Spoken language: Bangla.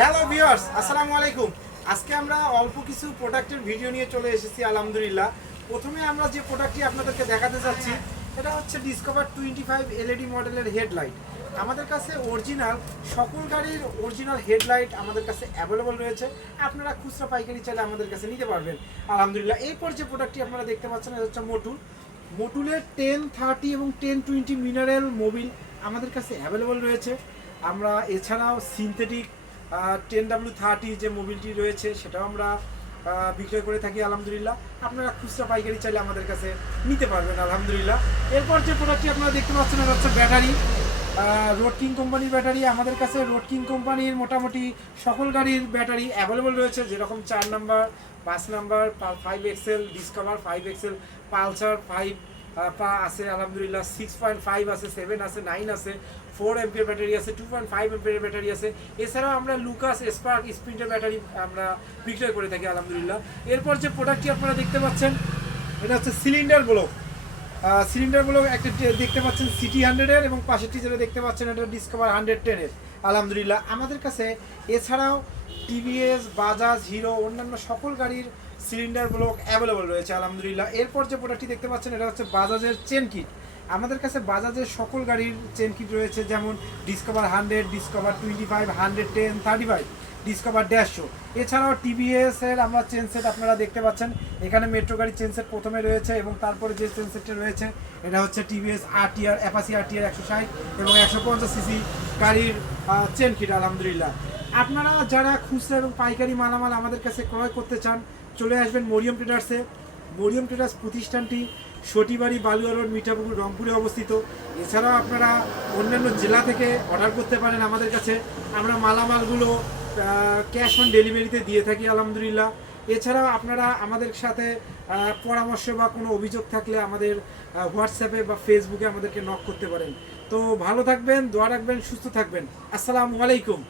হ্যালো ভিউয়ার্স, আসসালামু আলাইকুম। আজকে আমরা অল্প কিছু প্রোডাক্টের ভিডিও নিয়ে চলে এসেছি আলহামদুলিল্লাহ। প্রথমে আমরা যে প্রোডাক্টটি আপনাদেরকে দেখাতে যাচ্ছি এটা হচ্ছে ডিসকভার 25 এলইডি মডেলের হেডলাইট। আমাদের কাছে অরিজিনাল সকল গাড়ির অরিজিনাল হেডলাইট আমাদের কাছে অ্যাভেলেবল রয়েছে। আপনারা খুচরা পাইকারি চাইলে আমাদের কাছে নিতে পারবেন আলহামদুলিল্লাহ। এরপর যে প্রোডাক্টটি আপনারা দেখতে পাচ্ছেন এটা হচ্ছে মোটুলের 1030 এবং 1020 মিনারেল মোবিল আমাদের কাছে অ্যাভেলেবল রয়েছে। আমরা এছাড়াও সিনথেটিক 10W30 যে মোবিলটি রয়েছে সেটাও আমরা বিক্রয় করে থাকি আলহামদুলিল্লাহ। আপনারা খুচরা পাইকারি চাইলে আমাদের কাছে নিতে পারবেন আলহামদুলিল্লাহ। এরপর যে প্রোডাক্টটি আপনারা দেখতে পাচ্ছেন এটা হচ্ছে ব্যাটারি, রোড কিং কোম্পানির ব্যাটারি। আমাদের কাছে রোড কিং কোম্পানির মোটামুটি সকল গাড়ির ব্যাটারি অ্যাভেলেবল রয়েছে, যেরকম 4 number, 5 number, 5 excel Discover, 5 excel Pulsar 5 আছে আলহামদুলিল্লাহ, 6.5 আছে, 7 আছে, 9 আছে, 4 এম্পিয়ার ব্যাটারি আছে, 2.5 এম্পিয়ার ব্যাটারি আছে। এছাড়াও আমরা লুকাস স্পার্ক স্প্রিন্টার ব্যাটারি আমরা বিক্রয় করে থাকি আলহামদুলিল্লাহ। এরপর যে প্রোডাক্টটি আপনারা দেখতে পাচ্ছেন এটা হচ্ছে সিলিন্ডার ব্লক। একটা দেখতে পাচ্ছেন সিটি 100-এর, এবং পাশেরটি যেটা দেখতে পাচ্ছেন এটা ডিসকভার 110-এর আলহামদুলিল্লাহ। আমাদের কাছে এছাড়াও টিভিএস, বাজাজ, হিরো অন্যান্য সকল গাড়ির সিলিন্ডার ব্লক অ্যাভেলেবল রয়েছে আলহামদুলিল্লাহ। এরপর যে প্রোডাক্টটি দেখতে পাচ্ছেন এটা হচ্ছে বাজাজের চেন কিট। আমাদের কাছে বাজাজের সকল গাড়ির চেন কিট রয়েছে, যেমন ডিসকভার 100, ডিসকভার 25, 110, 35, ডিসকভার 150। এছাড়াও টিভিএস এর আমরা চেন সেট আপনারা দেখতে পাচ্ছেন এখানে মেট্রো গাড়ির চেন সেট প্রথমে রয়েছে, এবং তারপরে যে চেন সেটটা রয়েছে এটা হচ্ছে টিভিএস আরটিআর, অ্যাপাচি আরটিআর 160 এবং 150 সিসি গাড়ির চেন কিট আলহামদুলিল্লাহ। আপনারা যারা খুচরা এবং পাইকারি মালামাল আমাদের কাছে ক্রয় করতে চান চলে আসবেন মরিয়ম ট্রেডার্সে। মরিয়ম ট্রেডার্স প্রতিষ্ঠানটি সটিবাড়ি, বালুয়া রোড, মিঠাপুকুর, রংপুরে অবস্থিত। এছাড়াও আপনারা অন্যান্য জেলা থেকে অর্ডার করতে পারেন আমাদের কাছে। আমরা মালামালগুলো ক্যাশ অন ডেলিভারিতে দিয়ে থাকি আলহামদুলিল্লাহ। এছাড়াও আপনারা আমাদের সাথে পরামর্শ বা কোনো অভিযোগ থাকলে আমাদের হোয়াটসঅ্যাপে বা ফেসবুকে আমাদেরকে নক করতে পারেন। তো ভালো থাকবেন, দোয়া রাখবেন, সুস্থ থাকবেন। আসসালামু আলাইকুম।